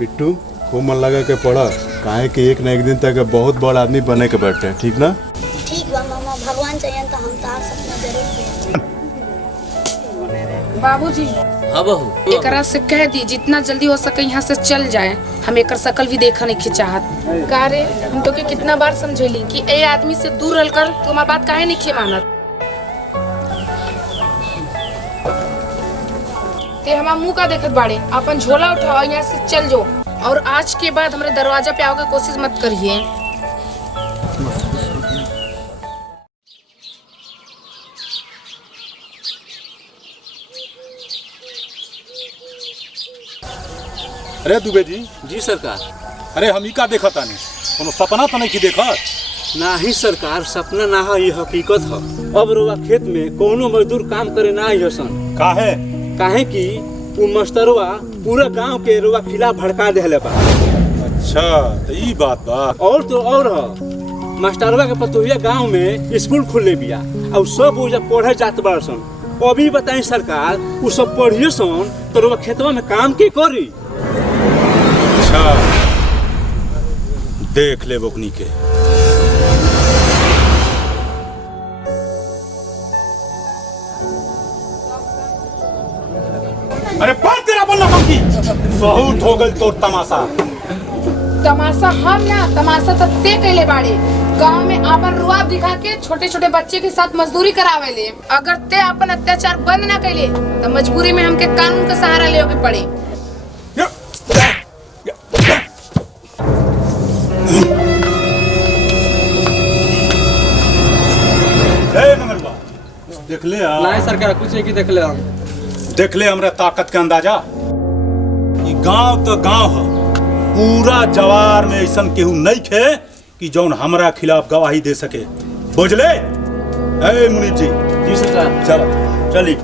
बिट्टू खूब मन लगा के पढ़, काहे कि एक न एक दिन तक बहुत बड़ा आदमी बने के बैठे, ठीक ना? ठीक बा मामा, भगवान चाहिए तो हम तार सपना जरूर पूरा। बाबूजी हाँ बहू, एकरा से कह दी जितना जल्दी हो सके यहाँ से चल जाए, हम एकर शकल भी देखा नहीं चाहत। का रे, हम तो के कितना बार समझेली कि ए आदमी से दूर रहकर तू हमार बात काहे नहीं मानत। ते हमार मुंह का देखत बाड़े, अपन झोला उठाओ यहाँ से चल जो, और आज के बाद हमारे दरवाजा पे आओगे कोशिश मत करिए। अरे दुबे जी, जी सरकार। अरे हम ई का देखत तानी, कोनो सपना तो नहीं देखत? ना ही सरकार, सपना ना है, ये हकीकत है। अब रुआ खेत में कोनो मजदूर काम करे ना ही सन। काहे? काहे कि वो मास्टरवा पूरा गांव के रुआ खिलाफ भड़का देले बा। अच्छा, तो ई बात बा। और तो और है, मास्टरवा के पतोहिया गांव में स्कूल खुले बिया और सब वो जब पढ़े जात बा सन। अभी बताई सरकार, वो सब पढ़िए सन तो रुआ खेतवा में काम के करी। अच्छा, देख ले बोकनी के। अरे बात तेरा बोलना बाकी, बहुत हो गई तो तमाशा। तमाशा हम ना, तमाशा तो ते कैले बाड़े। गांव में आपन रुआब दिखा के छोटे छोटे बच्चे के साथ मजदूरी करावेले। अगर ते अपन अत्याचार बंद ना कैले तो मजबूरी में हमके कानून का सहारा लेके पड़े। देख ले नहीं सरकार, कुछ नहीं की देख ले हम। देख ले हमरा ताकत के अंदाजा। ये गांव तो गांव है, पूरा जवार में ऐसा केहू नहीं खे कि जौन हमरा खिलाफ गवाही दे सके। बुझले? ए मुनीब जी। जी सरकार। चलो चली।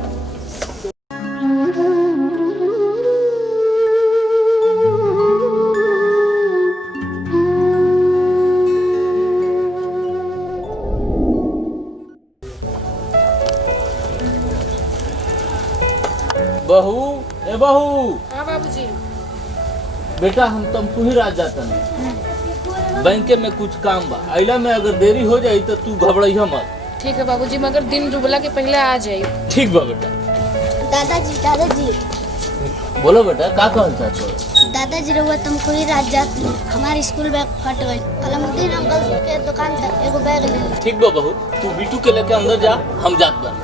बहू, ए बहू। हाँ बाबूजी। बेटा हम तुमको ही रात जाता नहीं, बैंक में कुछ काम बा, अइला में अगर देरी हो जाई तो तू घबराइया मत। ठीक है बाबूजी, मगर दिन डूबला के पहले आ जाए। ठीक बा बेटा। दादाजी दादाजी बोलो बेटा, का कहल चाहत हो? दादाजी रहुआ तुमको ही रात जात हमारे स्कूल बैग फट गई। अलमुद्दीन अंकल के दुकान से एगो बैग ले। ठीक बा बहू, तू बिट्टू के लेके अंदर जा, हम जात बा।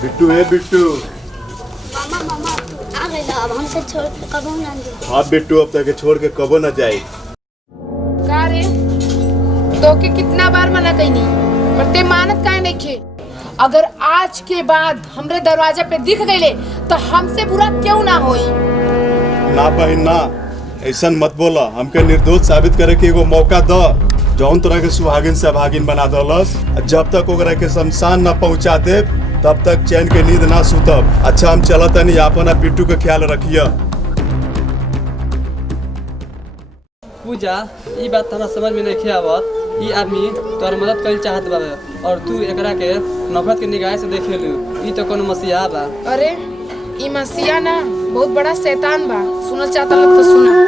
बिट्टू है बिट्टू। मामा मामा आ गए, अब हमसे छोड़ के कबो ना दे। हाँ बिट्टू, अब तक छोड़ के कबो न जाए। का रे, तो के कितना बार मना कईनी, पर ते मानत काहे नहीं खे। अगर आज के बाद हमरे दरवाजा पे दिख गईले तो हमसे बुरा क्यों ना होई। ना बहन ना, ऐसा मत बोला। हमके निर्दोष साबित करे के एगो मौका द। जौन तरह के सुहागिन से भागिन बना दलस, जब तक ओकरा के शमशान न पहुंचा दे तब तक चैन के नींद ना सुतब। अच्छा हम चलत नहीं, अपन बिट्टू के ख्याल रखिए। पूजा, ई बात हमरा समझ में नहीं आवत। ई आदमी तोर मदद करे चाहत बावे और तू एकरा के नफरत के निगाह से देखेलू। ई तो कोनो मसीहा बा। अरे ई मसीहा ना, बहुत बड़ा शैतान बा। सुनल चाहता लग तो सुना।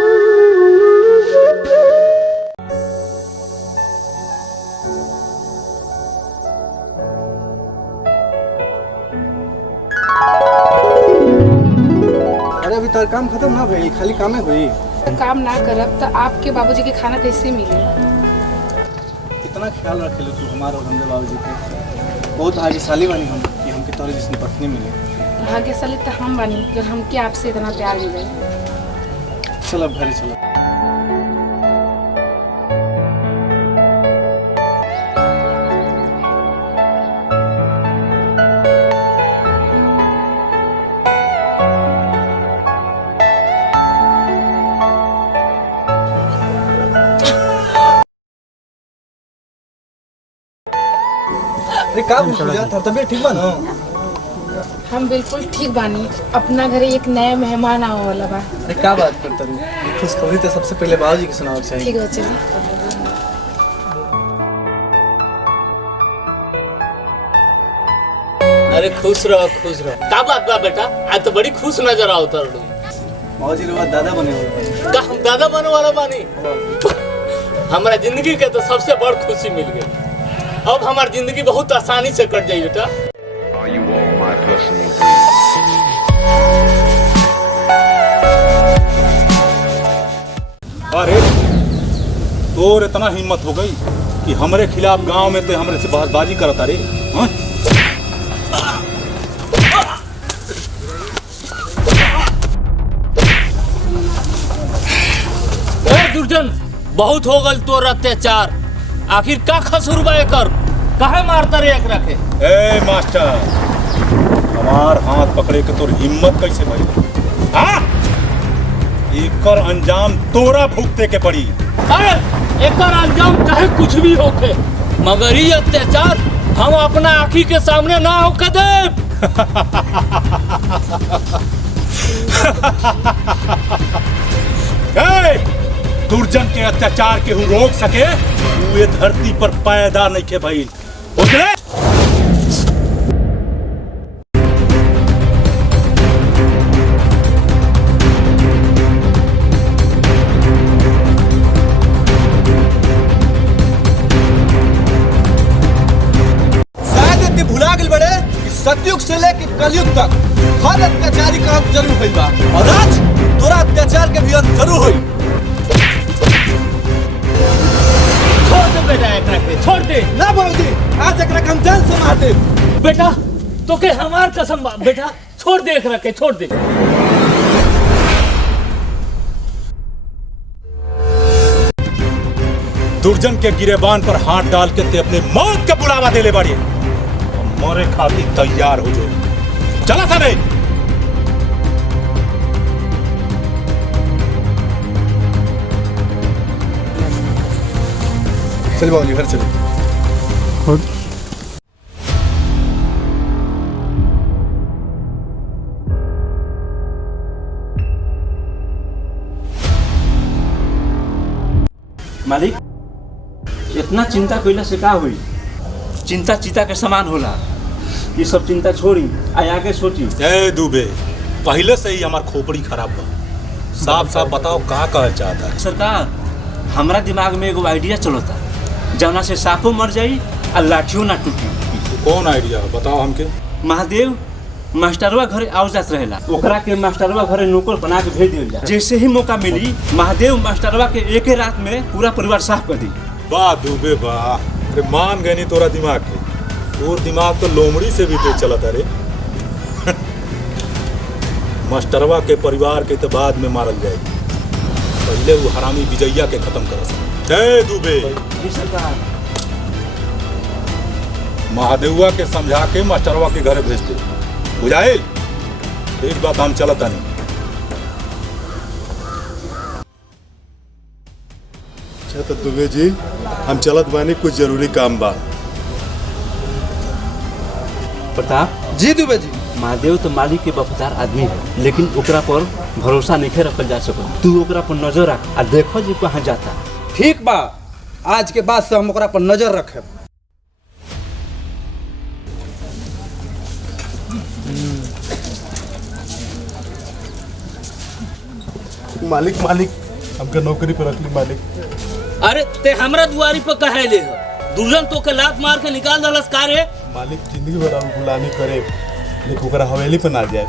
अरे अभी तार काम खत्म ना भई, खाली कामे हुई। काम ना करब तो आपके बाबूजी के खाना कैसे मिले। कितना ख्याल रखेलू तू हमार और हमरे बाबूजी के। बहुत भाग्यशाली बानी हम कि हमके तोरे जैसी पत्नी मिली। भाग्यशाली तो हम बानी जब हमके आपसे इतना प्यार मिले। चल अब घरे चलो। अरे का पूजा, तार तबीयत ठीक बा ना? हम बिल्कुल ठीक बानी। अपना घरे एक नया मेहमान आवे वाला बा। अरे का बात करता रू? खुशखबरी तो सबसे पहले बाबूजी के सुनाओ चाहिए। ठीक है चलिए। अरे खुश रहो का बात बा बेटा आज तो बड़ी खुश नजर आओ तर मौजी रे दादा बने हो का हम दादा बने वाला बानी हमारा जिंदगी के तो सबसे बड़ खुशी मिल गई अब हमारी जिंदगी बहुत आसानी से कट जाई बेटा Are you all my personal things? अरे तोर इतना हिम्मत हो गई कि हमरे खिलाफ गांव में ते हमरे से बहसबाजी करता रे हाँ? ए दुर्जन बहुत हो गल तोर अत्याचार आखिर का कसूर बा एकर काहे मारता रे एकरा के ए मास्टर हमार हाथ पकड़े के तोर हिम्मत कैसे भई हाँ एकर अंजाम तोरा भुगते के पड़ी अरे एकर अंजाम चाहे कुछ भी होके मगर ये अत्याचार हम अपना आँखी के सामने ना होके देब दुर्जन के अत्याचार के हु रोक सके तू ये धरती पर पैदा नहीं के भइल बुझले भुला गए बड़े कि सतयुग से लेके कलयुग तक हर अत्याचारी का अंत जरूर होई बा और आज तोरा अत्याचार के भी अंत जरूर होई छोड़ दे बेटा एकरा के छोड़ दे ना बाबूजी आज एकरा के हम जान से मार दे बेटा तो के हमार कसम बा बेटा छोड़ दे एकरा के छोड़ दे दुर्जन के गिरेबान पर हाथ डाल के ते अपने मौत का बुलावा देले बाड़ी मोरे खातिर तैयार हो जाओ चला सारे चल बाबूजी घर चलो मालिक इतना चिंता कइला से का हुई चिंता चीता के समान होला ये सब चिंता छोड़ी आगे सोची ए दुबे पहले से ही हमार खोपड़ी खराब बा साफ साफ बताओ का कहल चाहता है सरकार हमरा दिमाग में एगो आइडिया चलता जौना से सांपों मर जाई और लाठियों ना टूटी कौन आइडिया बताओ हमके महादेव मास्टरवा घरे आओ जात रहेला ओकरा के मास्टरवा घरे नौकर बना के भेज दिया जैसे ही मौका मिली महादेव मास्टरवा के एक ही रात में पूरा परिवार साफ कर दी वाह दुबे वाह अरे मान गए नहीं तोरा दिमाग के तोर दिमाग तो लोमड़ी से भी तेज चलता रे मास्टरवा के परिवार के तो बाद में मारल जाएगी पहले वो हरामी विजैया के खत्म कर जय दुबे जी सरकार महादेवा के समझा के मास्टरवा के घर भेज दे बुझाइल एक बात हम चलता नहीं अच्छा तो दुबे जी हम चलत बानी कुछ जरूरी काम बा प्रताप जी दुबे जी महादेव तो मालिक के वफादार आदमी है लेकिन ओकरा पर भरोसा नहीं रखल जा सको तू ओकरा पर नजर रख आ देखो जी कहाँ जाता ठीक बा आज के बाद से हम ओकरा पर नजर रखे मालिक मालिक हमका नौकरी पर रख ली मालिक अरे ते हमरा दुआरी पर कहे ले हो दुर्जन तो के लात मार के निकाल दलस का रे मालिक जिंदगी भर हम गुलामी करे लेकिन ओकरा हवेली पर ना जाए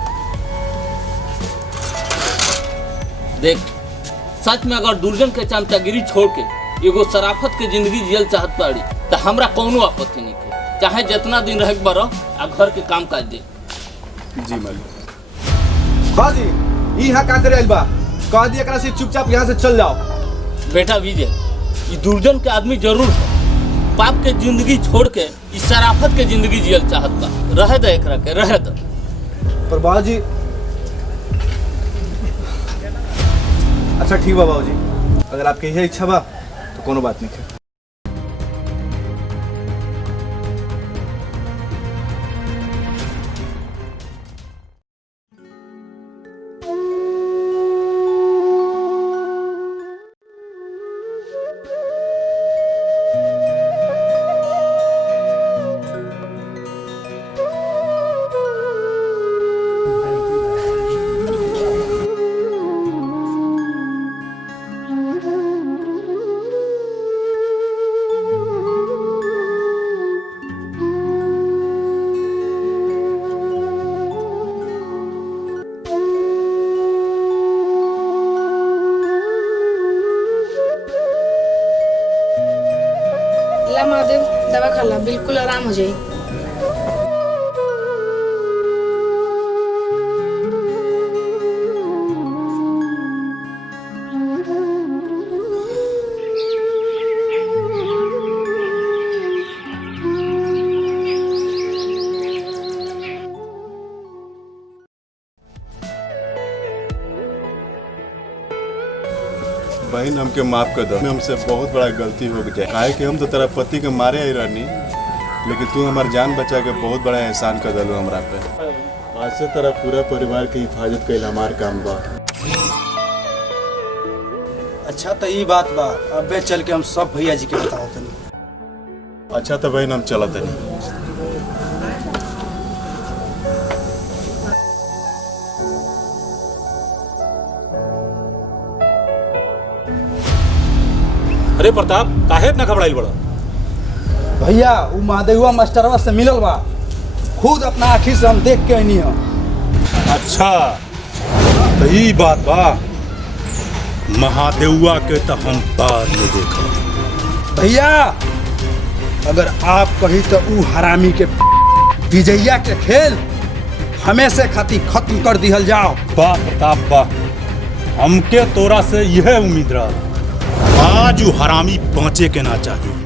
देख सच में अगर दुर्जन के चमचागिरी छोड़ के एगो शराफत के जिंदगी जियल चाहत पाड़ी तो हमरा कोनो आपत्ति नहीं है चाहे जितना दिन रह बरो आ घर के काम काज दे जी मालिक हाँ जी यहाँ का करे आइल बा कह दिया एकरा से चुपचाप यहाँ से चल जाओ बेटा विजय ये दुर्जन के आदमी जरूर है पाप के जिंदगी छोड़ के इस शराफत के जिंदगी जियल चाहत बा रह दे एकरा के रह दे पर बाबूजी अच्छा ठीक बा बाबूजी अगर आपके यही इच्छा बा तो कोनो बात नहीं है बिल्कुल आराम हो जाए। बहन हमके माफ कर दो, हमसे बहुत बड़ा गलती हो गया। काहे कि हम तो तेरा पति के मारे आई रहनी, लेकिन तू हमार जान बचा के बहुत बड़ा एहसान कर दिलो हमरा पे। आज से तेरा पूरा परिवार की हिफाजत कइल हमार काम बा। अच्छा तो ये बात बा, अबे चल के हम सब भैया जी के बताओ तनी। अच्छा तो बहन हम चलत नहीं। अरे प्रताप, काहे इतना घबराइल बड़ा? भैया वो महादेवा मास्टरवा से मिलल बा, खुद अपना आँखी से हम देख के आनी हम। अच्छा तो ई बात बा, महादेवा के तो हम बाद में देखा। भैया अगर आप कही तो ऊ हरामी के विजैया के खेल हमेशा खातिर खत्म कर दिहल जाओ। वाह प्रताप वाह, हमके तोरा से यह उम्मीद रहा। आज ऊ हरामी पहुंचे के ना चाहिए।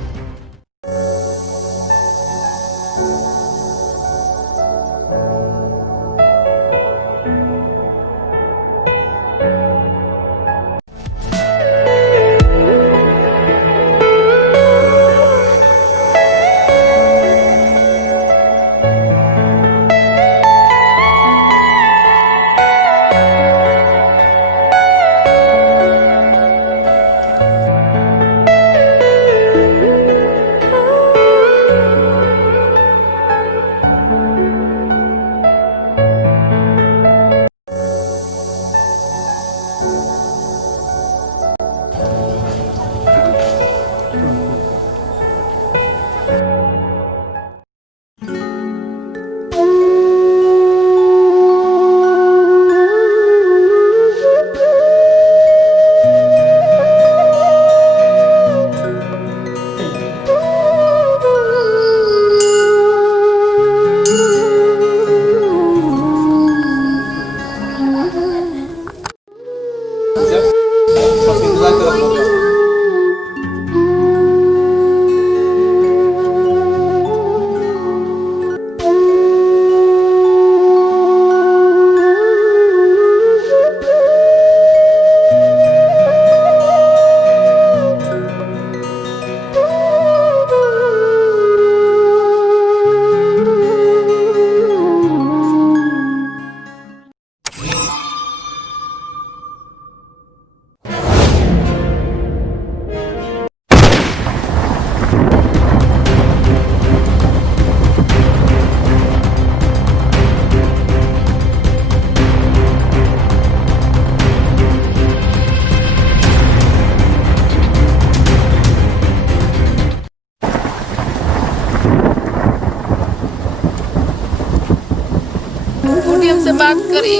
हमसे बात करी।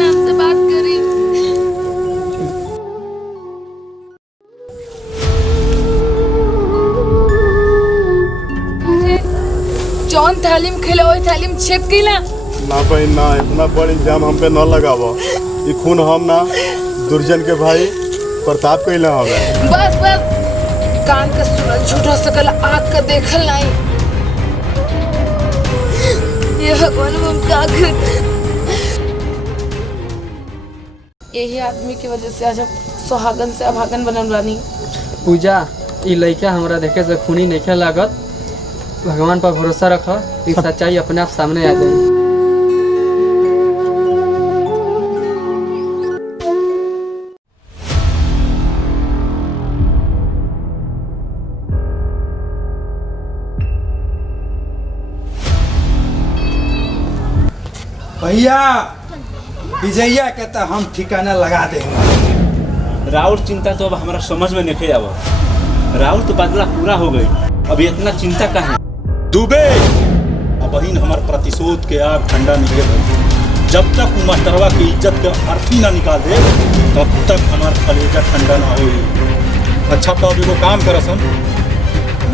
हमसे बात करी। जौन तालीम खेला वही तालीम छेद गईला। ना बहन ना, इतना बड़ इल्जाम हम पे न लगावा। ये खून हम ना, दुर्जन के भाई प्रताप कइला हवे। बस बस, कान का सुनल झूठ हो सकल, आँख का देखल नहीं। ये भगवान हम क्या कर। यही आदमी की वजह से आज सुहागन से अभागन बनल बानी। पूजा ई लड़का हमरा देखे से खूनी नहीं लागत। भगवान पर भरोसा रख, ई सच्चाई अपने आप सामने आ जाए। भैया विजैया के तो हम ठिकाना लगा देंगे। राउर चिंता तो अब हमारा समझ में नहीं आवा। राउर तो बदला पूरा हो गई, अब इतना चिंता का है? दुबे अब बहन हमार प्रतिशोध के आग ठंडा नहीं है। जब तक वो मास्टरवा की इज्जत के अर्थी ना निकाल दे, तब तक हमार कलेजा ठंडा ना हो। अच्छा तो अब एगो काम करसन,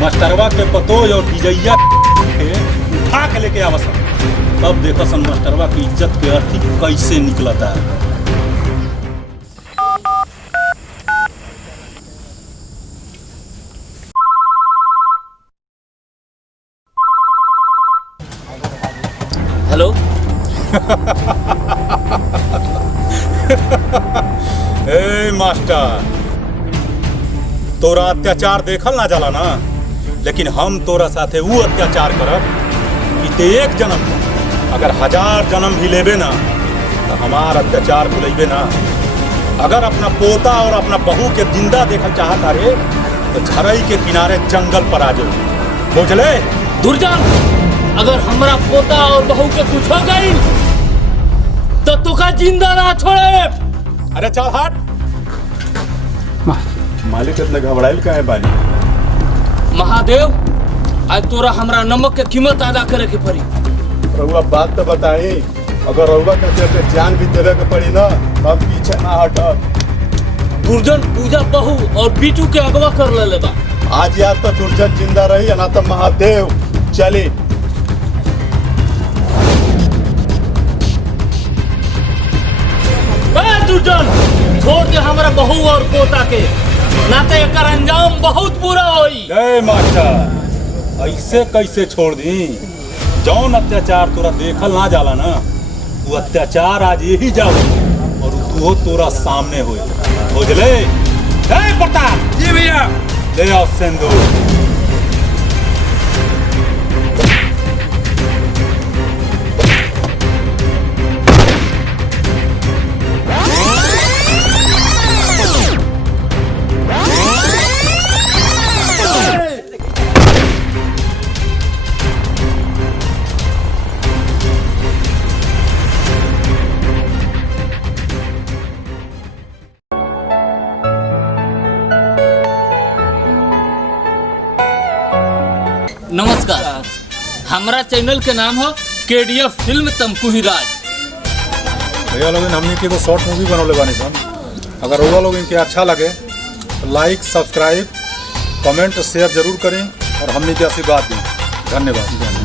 मास्टरवा के पतो और विजैया के उठा के लेके आवसन, तब देखसन मास्टरवा की इज्जत के अर्थी कैसे निकलता है। हेलो। ए मास्टर, तोरा अत्याचार देखल ना जाला ना, लेकिन हम तोरा साथे वो अत्याचार करब कि ते एक जन्म अगर 1000 जन्म भी लेबे ना तो हमार अत्याचार भुलेबे ना। अगर अपना पोता और अपना बहू के जिंदा देखल चाहता रे तो झरई के किनारे जंगल पर आ जाओ, बुझले? दुर्जन, अगर हमरा पोता और बहू के कुछ हो गई तो तुका जिंदा ना छोड़े। अरे चल हट। मालिक इतना घबराइल का है बानी? महादेव, आज तोरा हमरा नमक के कीमत अदा करे के पड़ी। रउआ बात तो बताई, अगर रउआ के जान भी देवे के पड़ी ना तब पीछे ना हटब। दुर्जन पूजा बहू और बीटू के अगवा कर ले बा। आज या तो दुर्जन जिंदा रही ना तो महादेव चली। दुर्जन, छोड़ दे हमरा बहू और पोता के, ना तो एकर अंजाम बहुत बुरा होई। जय मास्टर, ऐसे कैसे छोड़ दी? जौन अत्याचार तोरा देखल ना जाला ना, वो अत्याचार आज यही जाओ और तू तोरा सामने हो, बुझले? जय प्रताप जी भैया, ले आओ सिंदूर। नमस्कार, हमारा चैनल के नाम है KDF फिल्म तमकुही राज। भैया लोग हमने की शॉर्ट मूवी बनौले बानी सन, अगर वो लोग इनके अच्छा लगे तो लाइक, सब्सक्राइब, कमेंट, शेयर जरूर करें और हमने के आशीर्वाद दें। धन्यवाद।